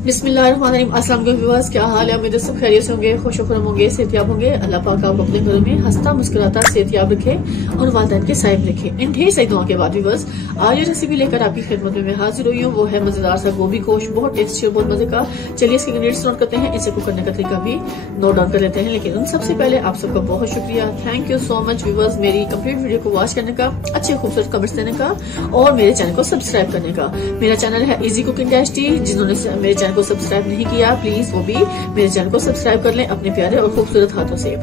बिस्मिल्लाहिर्रहमानिर्रहीम। अस्सलाम वालेकुम व्यूअर्स, क्या हाल है? उम्मीद है सब खैरियत से होंगे, खुशखुरम होंगे, सेहतियाब होंगे। अल्लाह पाक आप अपने घरों में हंसता मुस्कुराता सेहतियाब रखे और वालिदैन के साहिब रखे। इन ढेर सारी दुआ के बाद व्यूअर्स, आज जो रेसिपी लेकर आपकी खिदमत में मैं हाजिर हुई हूँ वो है मजेदार सा गोभी गोश्त, बहुत टेस्टी और बहुत मजे का। चलिए इसके इंग्रेडिएंट्स नोट करते हैं, इसे कुक करने का तरीका भी नोट डाउन कर लेते हैं। लेकिन उन सबसे पहले आप सबका बहुत शुक्रिया, thank you so much viewers, मेरी कंप्लीट वीडियो को वॉच करने का, अच्छे खूबसूरत कमेंट्स देने का और मेरे चैनल को सब्सक्राइब करने का। मेरा चैनल है इजी कुकिंग टेस्टी, जिन्होंने मेरे चैनल को सब्सक्राइब नहीं किया प्लीज वो भी मेरे चैनल को सब्सक्राइब कर लें अपने प्यारे और खूबसूरत हाथों से।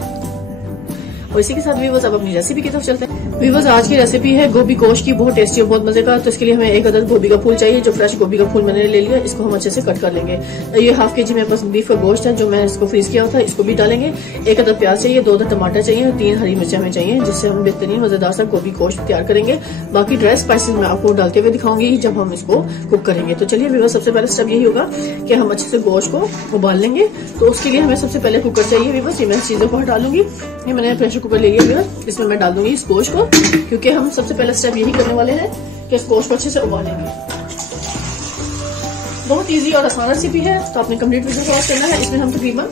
और इसी के साथ व्यूअर्स अब अपनी रेसिपी की तरफ चलते हैं। व्यूअर्स आज की रेसिपी है गोभी गोश्त की, बहुत टेस्टी और बहुत मजे का। तो इसके लिए हमें एक अदद गोभी का फूल चाहिए, जो फ्रेश गोभी का फूल मैंने ले लिया, इसको हम अच्छे से कट कर लेंगे। ये हाफ के जी मेरे पास बीफ का गोश्त है जो मैं इसको फ्रीज किया था, इसको भी डालेंगे। एक अदद प्याज चाहिए, 2 अदद टमाटर चाहिए, 3 हरी मिर्चा हमें चाहिए, जिससे हम बेहतरीन मजेदार सा गोभी गोश्त तैयार करेंगे। बाकी ड्राई स्पाइसेस मैं आपको डालते हुए दिखाऊंगी जब हम इसको कुक करेंगे। तो चलिए व्यूअर्स, सबसे पहले स्टेप यही होगा कि हम अच्छे से गोश्त को उबाल लेंगे। तो उसके लिए हमें सबसे पहले कुकर चाहिए व्यूअर्स। ये मैं चीजों को हटा लूंगी। ये मैंने प्रेशर कुकर ले लिया व्यूअर्स, इसमें मैं डाल दूंगी इस गोश्त को, क्योंकि हम सबसे पहले स्टेप यही करने वाले हैं कि इस गोश्त को अच्छे से उबालेंगे। बहुत इजी और आसान रेसिपी है, तो आपने कंप्लीट वीडियो को वॉच करना है। इसमें हम तकरीबन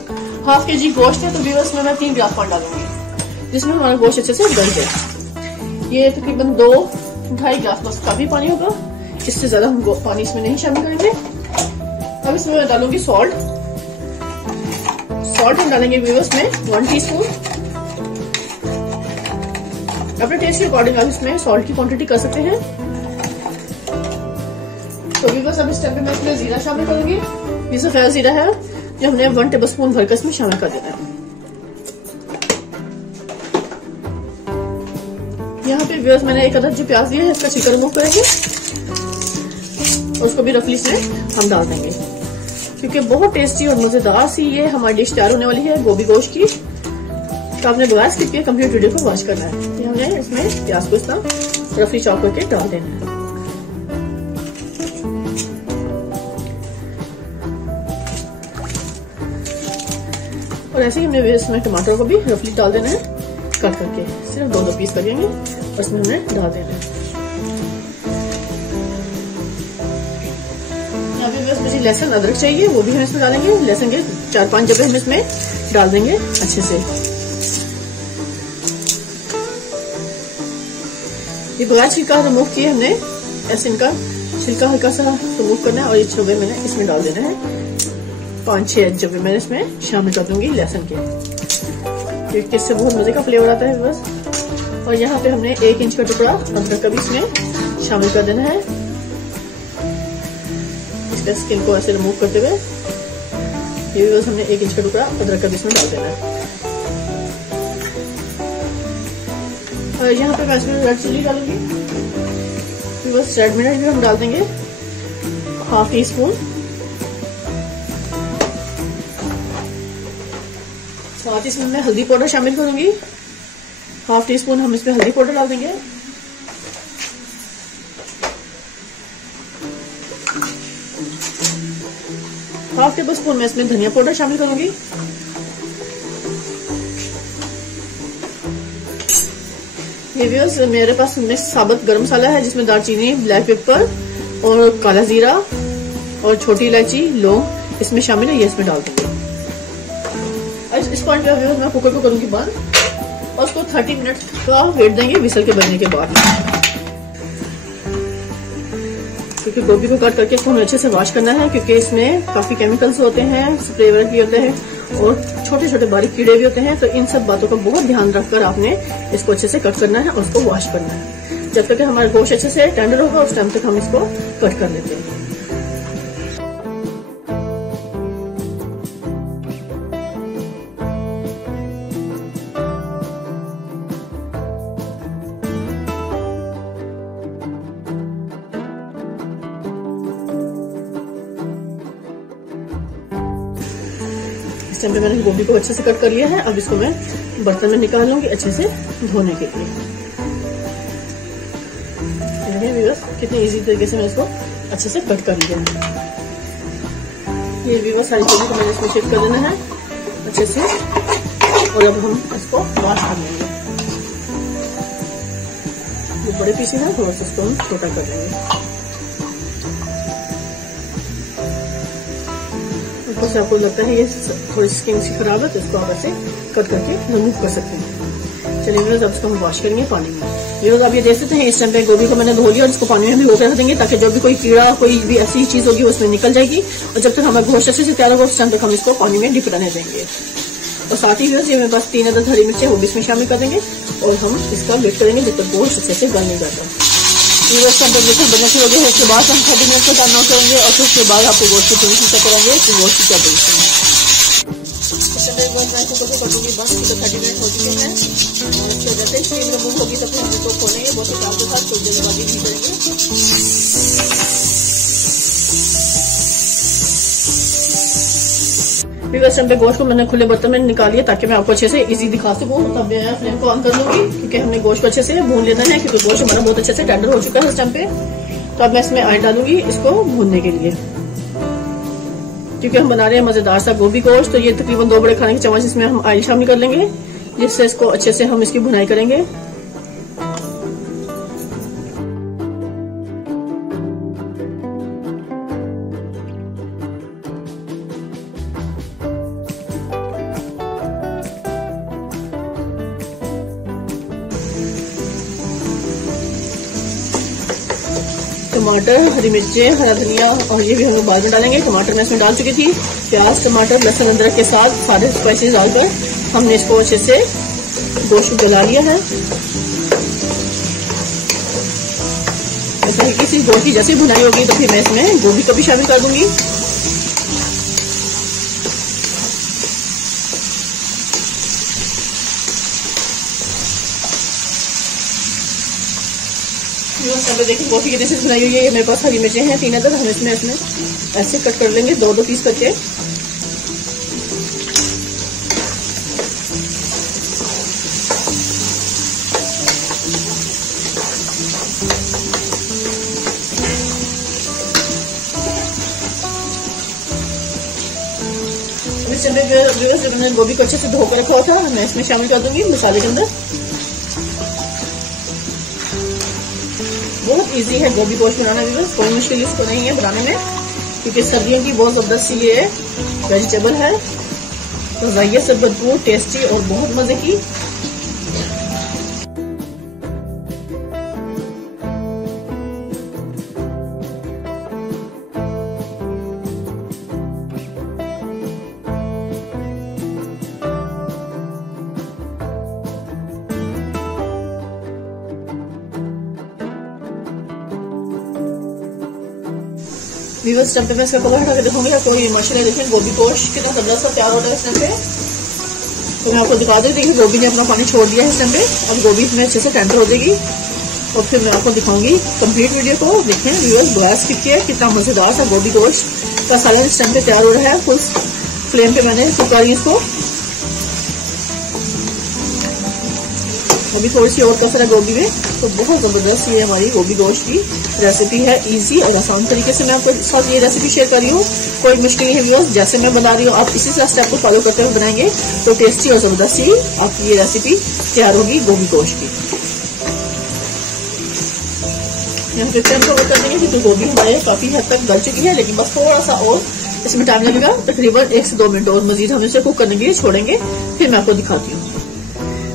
हाफ के जी गोश्त है, तो व्यूअर्स में मैं 3 गिलास पानी डालूंगी, जिसमें हमारा गोश्त अच्छे से गल जाए। ये तकरीबन 2-2.5 गिलास बस काफी पानी होगा, इससे ज्यादा हम पानी इसमें नहीं शामिल करेंगे। अब इसमें मैं डालूंगी सॉल्ट हम डालेंगे व्यूअर्स में 1 टीस्पून। अपने टेस्ट के अकॉर्डिंग आप इसमें सॉल्ट की क्वांटिटी कर सकते हैं। तो व्यूअर्स अब इस टाइम पे मैं इसमें जीरा शामिल करूंगी। ये सफेद जीरा है जो हमने 1 टेबलस्पून भरकर इसमें शामिल कर देना है। यहाँ पे व्यूअर्स मैंने एक अदद जो प्याज दिया है इसका छिलका रिमूव करेंगे और उसको भी रफली इसमें हम डाल देंगे, क्योंकि बहुत टेस्टी और मजेदार सी ये हमारी डिश तैयार होने वाली है गोभी गोश्त की। तो आपने बगैर स्किप किए कंप्लीट वीडियो को वॉच करना है। ये हमने इसमें प्याज को इस तरह रफली चॉप करके डाल देना है। और ऐसे ही हमने इसमें टमाटर को भी रफली डाल देना है, कट करके सिर्फ 2 पीस लगेंगे और इसमें हमने डाल देना है। मुझे लहसुन अदरक चाहिए, वो भी हम इसमें डालेंगे। लहसुन के 4-5 जबे हम इसमें डाल देंगे अच्छे से। ये बगैर छिलका रिमूव किए हमने, ऐसे इनका छिलका हल्का सा रिमूव करना है और ये जबे मैंने इसमें डाल देना है। 5-6 जबे मैंने इसमें शामिल कर दूंगी लहसुन के, इससे बहुत मजे का फ्लेवर आता है बस। और यहाँ पे हमने 1 इंच का टुकड़ा अदरक का भी इसमें शामिल कर देना है। स्किन को ऐसे रिमूव करते हुए ये भी बस हमने 1 इंच का टुकड़ा अदरक का भी इसमें डाल देना है। और यहाँ पे मैं इसमें रेड चिल्ली डालूंगी, बस रेड मिर्च भी हम डाल देंगे 1/2 टीस्पून। साथ इसमें मैं हल्दी पाउडर शामिल करूंगी, 1/2 टीस्पून हम इसमें हल्दी पाउडर डाल देंगे। हाफ टेबल स्पून में इसमें धनिया पाउडर शामिल करूंगी। ये व्यूअर्स मेरे पास साबुत गरम मसाला है, जिसमें दालचीनी, ब्लैक पेपर और काला जीरा और छोटी इलायची, लौंग इसमें शामिल है, ये इसमें डाल दूंगी। इस पॉइंट पे व्यूअर्स मैं कुकर को करूंगी बंद और उसको 30 मिनट का वेट देंगे विसल के बनने के बाद, क्योंकि गोभी को कट करके इसको हमें अच्छे से वॉश करना है, क्योंकि इसमें काफी केमिकल्स होते हैं, स्प्रे वर्क भी होते हैं और छोटे छोटे बारीक कीड़े भी होते हैं। तो इन सब बातों का बहुत ध्यान रखकर आपने इसको अच्छे से कट करना है और उसको वॉश करना है। जब तक हमारा गोश्त अच्छे से टेंडर होगा उस टाइम तक हम इसको कट कर लेते हैं। इस टाइम पे मैंने गोभी को अच्छे से कट कर लिया है। अब इसको मैं बर्तन में निकाल लूंगी अच्छे से धोने के लिए। व्यूअर्स कितनी इजी तरीके से मैं इसको अच्छे से कट कर लिया है। ये व्यूअर्स सारी चीजों को मैंने इसमें शिफ्ट कर देना है अच्छे से, और अब हम इसको वॉश कर लेंगे। जो बड़े पीसेस हैं थोड़ा सा इसको हम छोटा कर लेंगे। ऊपर से आपको लगता है ये थोड़ी स्किन से खराब है तो इसको आप ऐसे कट करके रिमूव कर सकते हैं। चलिए व्यूअर्स, अब इसको हम वॉश करेंगे पानी में। व्यूअर्स, आप ये देख सकते हैं इस टाइम पे गोभी को मैंने धो लिया और इसको पानी में भिगो कर रख देंगे ताकि जो भी कोई कीड़ा कोई भी ऐसी चीज होगी उसमें निकल जाएगी। और जब तक हमारा गोश्त अच्छे से तैयार होगा उस टाइम तक हम इसको पानी में डिप रहने देंगे। और साथ ही व्यूअर्स, ये मेरे पास 3 अदद हरी मिर्चें वो भी इसमें शामिल कर देंगे और हम इसका वेट करेंगे जब तक गोश्त अच्छे से गल नहीं जाता। व्यूअर्स, टेम्परेचर बनने शुरू हो गया है, उसके बाद हम 30 मिनट को टाइम आउट करेंगे और फिर उसके बाद आपको गोश्त की फिनिशिंग चेक करेंगे कि गोश्त की क्या पोजीशन है। मैं कुकर को करूंगी बंद, तो 30 मिनट हो चुके हैं और इसको जैसे स्टीम रिमूव होगी तब हम इसको खोलेंगे बहुत ही चाव के साथ, थोड़ी देर बाद भी करेंगे। इस टाइम पे गोश्त को मैंने खुले बर्तन में निकालिए ताकि मैं आपको अच्छे से इजी दिखा सकूं। तब मैं फ्लेम को ऑन कर लूंगी क्योंकि हमने गोश्त को अच्छे से भून लेना है, क्योंकि गोश्त हमारा बहुत अच्छे से टेंडर हो चुका है इस टाइम पे। तो अब मैं इसमें ऑयल डालूंगी इसको भूनने के लिए, क्योंकि हम बना रहे हैं मजेदार सा गोभी गोश्त। तो ये तकरीबन 2 बड़े खाने के चम्मच इसमें हम ऑयल शामिल कर लेंगे, जिससे इसको अच्छे से हम इसकी भुनाई करेंगे। टमाटर, हरी मिर्चें, हरा धनिया और ये भी हम लोग बाद में डालेंगे। टमाटर मैं इसमें डाल चुकी थी। प्याज, टमाटर, लहसुन, अदरक के साथ सारे स्पाइसेस डालकर हमने इसको अच्छे से गोश्त गला लिया है। हल्की सी गोश्त की जैसे भुनाई होगी तो फिर मैं इसमें गोभी को भी शामिल कर दूंगी। देखिए गोभी की जैसे बनाई हुई है। मेरे पास हरी मिर्चें हैं 3 अदद, हम इसमें ऐसे कट कर लेंगे 2-2 पीस करके। मैंने गोभी को अच्छे से धोकर रखा था, मैं इसमें शामिल कर दूंगी मसाले के अंदर। बहुत इजी है गोभी गोश्त बनाना भी, बस कोई मुश्किल इसको नहीं है बनाने में, क्योंकि सर्दियों की बहुत जबरदस्त ये वेजिटेबल है, तो जायके से भरपूर, टेस्टी और बहुत मजे की। व्यूअर्स, टाइम पे मैं इसका कवर हटा के दिखाऊंगी आपको। ये माशाल्लाह देखें गोभी गोश्त कितना जबरदस्त सा तैयार हो रहा है इस टाइम पे। तो मैं आपको दिखा देती हूँ कि गोभी ने अपना पानी छोड़ दिया है इस टाइम पे। अब गोभी इसमें अच्छे से टेंडर हो जाएगी और फिर मैं आपको दिखाऊंगी कंप्लीट वीडियो को। देखें व्यूअर्स, गैस कीजिए, कितना मजेदार सा गोभी गोश्त का सालन इस टाइम पे तैयार हो रहा है। फुल फ्लेम पे मैंने कुक करी इसको। अभी थोड़ी सी और कसर है गोभी में, तो बहुत जबरदस्त ये हमारी गोभी गोश्त की रेसिपी है। इजी और आसान तरीके से मैं आपको साथ ये रेसिपी शेयर कर रही हूँ, कोई मुश्किल नहीं है व्यूअर्स। जैसे मैं बना रही हूँ आप इसी तरह स्टेप को फॉलो करते हुए बनाएंगे तो टेस्टी और जबरदस्त ही आपकी ये रेसिपी तैयार होगी गोभी गोश्त की। यहाँ पे फ्लेम को कर देंगे क्योंकि गोभी हमारे काफी हद तक गल चुकी है, लेकिन बस थोड़ा सा और इसमें टाइम लगेगा। तकरीबन 1 से 2 मिनट और मजीद हम इसे कुक करने के लिए छोड़ेंगे, फिर मैं आपको दिखाती हूँ।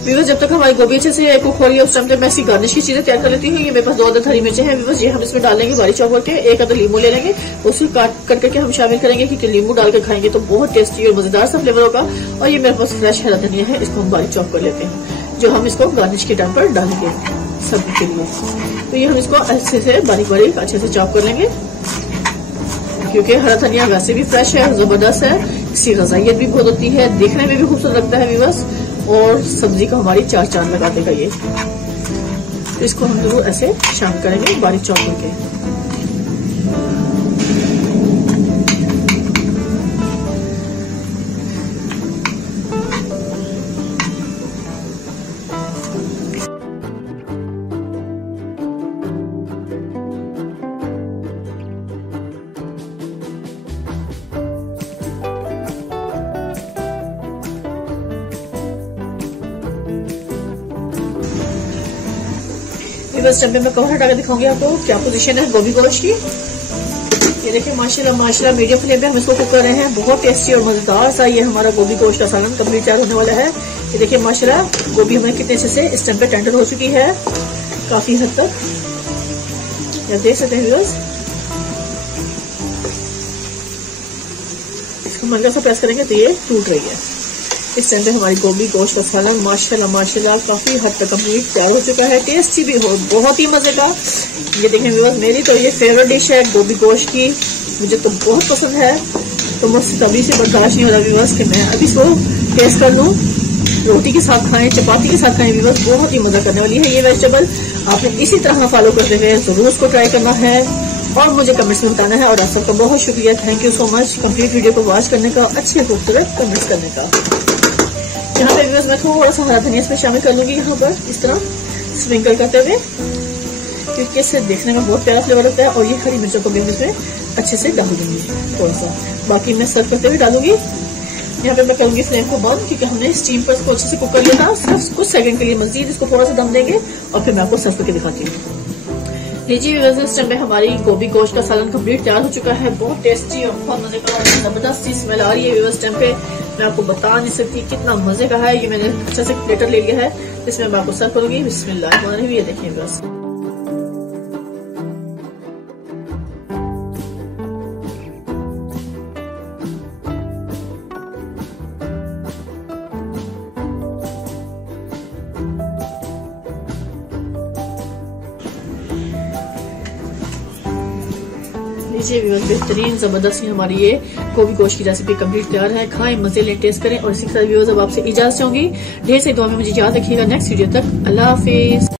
व्यूअर्स, जब तक हमारी गोभी अच्छे से कुक हो रही है उस टाइम तक मैं इसकी गार्निश की चीजें तैयार कर लेती हूँ। ये मेरे पास 2 अदद हरी मिर्चें हैं व्यूअर्स, ये हम इसमें डालेंगे बारीक चॉप करके। 1 अदद नींबू ले लेंगे, उसे काट करके हम शामिल करेंगे, क्योंकि नींबू डालकर खाएंगे तो बहुत टेस्टी और मजेदार सा फ्लेवर होगा। और ये मेरे पास फ्रेश हरा धनिया है, इसको हम बारीक चॉप कर लेते हैं, जो हम इसको गार्निश के टाइम पर डालेंगे सब्जी के लिए। तो ये हम इसको अच्छे से बारीक बारीक अच्छे से चॉप कर लेंगे, क्योंकि हरा धनिया वैसे भी फ्रेश है, जबरदस्त है, इसकी गजाइयत भी बहुत होती है, देखने में भी खूबसूरत लगता है व्यूअर्स, और सब्जी का हमारी 4 चांद लगा देगा ये। तो इसको हम जरूर ऐसे शामिल करेंगे बारीक चॉप करके। बस टाइम पे मैं कवर हटा के दिखाऊंगी आपको क्या पोजीशन है गोभी गोश्त की। ये ये देखिए माशाल्लाह माशाल्लाह मीडियम फ्लेम पे हम इसको कुक कर रहे हैं। बहुत टेस्टी और मजेदार सा ये हमारा गोभी गोश्त का सालन कंप्लीट तैयार होने वाला है। ये देखिए माशाल्लाह गोभी हमें कितने अच्छे से इस टाइम पे टेंडर हो चुकी है काफी हद तक, आप देख सकते हैं व्यूअर्स। इसको हल्का सा प्रेस करेंगे तो ये टूट रही है। इस टाइम पे हमारी गोभी गोश्त का सालन माशाल्लाह माशाल्लाह काफी हद तक कंप्लीट तैयार हो चुका है। टेस्टी भी हो, बहुत ही मजे का। ये देखें व्यूअर्स, मेरी तो ये फेवरेट डिश है गोभी गोश्त की, मुझे तो बहुत पसंद है। तो मुझसे कभी से बर्दाश्त नहीं हो रहा व्यूअर्स कि मैं अभी इसको टेस्ट कर लूं। रोटी के साथ खाएं, चपाती के साथ खाएं व्यूअर्स, बहुत ही मजा करने वाली है ये वेजिटेबल। आपने इसी तरह फॉलो करते हुए जरूर उसको ट्राई करना है और मुझे कमेंट्स में बताना है। और आप सबका बहुत शुक्रिया, thank you so much complete video को वॉच करने का, अच्छे खूबसूरत कमेंट्स करने का। यहाँ पे व्यूअर्स मैं थोड़ा सा हरा धनिया इसमें शामिल कर लूंगी, यहाँ पर इस तरह स्प्रिंकल करते हुए, क्योंकि इससे देखने में बहुत प्यारा फ्लेवर होता है। और ये हरी मिर्चों को भी इसमें अच्छे से डाल दूंगी थोड़ा सा, बाकी मैं सर्व करते हुए डालूंगी। यहाँ पे मैं करूंगी फ्लेम को बंद, क्योंकि हमने स्टीम पर इसको अच्छे से कुक कर लिया था। सिर्फ कुछ सेकंड के लिए मजीद इसको थोड़ा सा दम देंगे और फिर मैं आपको सर्व करके दिखाती हूँ। लीजिए इस टाइम पे हमारी गोभी गोश्त का सालन कंप्लीट तैयार हो चुका है। बहुत टेस्टी और बहुत मजे का जबरदस्त सी स्मेल आ रही है। इस टाइम पे मैं आपको बता नहीं सकती कितना मजे का है। ये मैंने अच्छे से प्लेटर ले लिया है, इसमें मैं आपको सर्व करूंगी। बिस्मिल्लाह, ये देखिए बस लीजिए व्यूअर्स, बेहतरीन जबरदस्त हमारी ये गोभी गोश्त की रेसिपी कंप्लीट तैयार है। खाएं, मजे लें, टेस्ट करें। और इसी के साथ व्यूअर्स अब आपसे इजाजत चाहूंगी। ढेर सारी दुआ में मुझे याद रखिएगा। नेक्स्ट वीडियो तक अल्लाह हाफिज।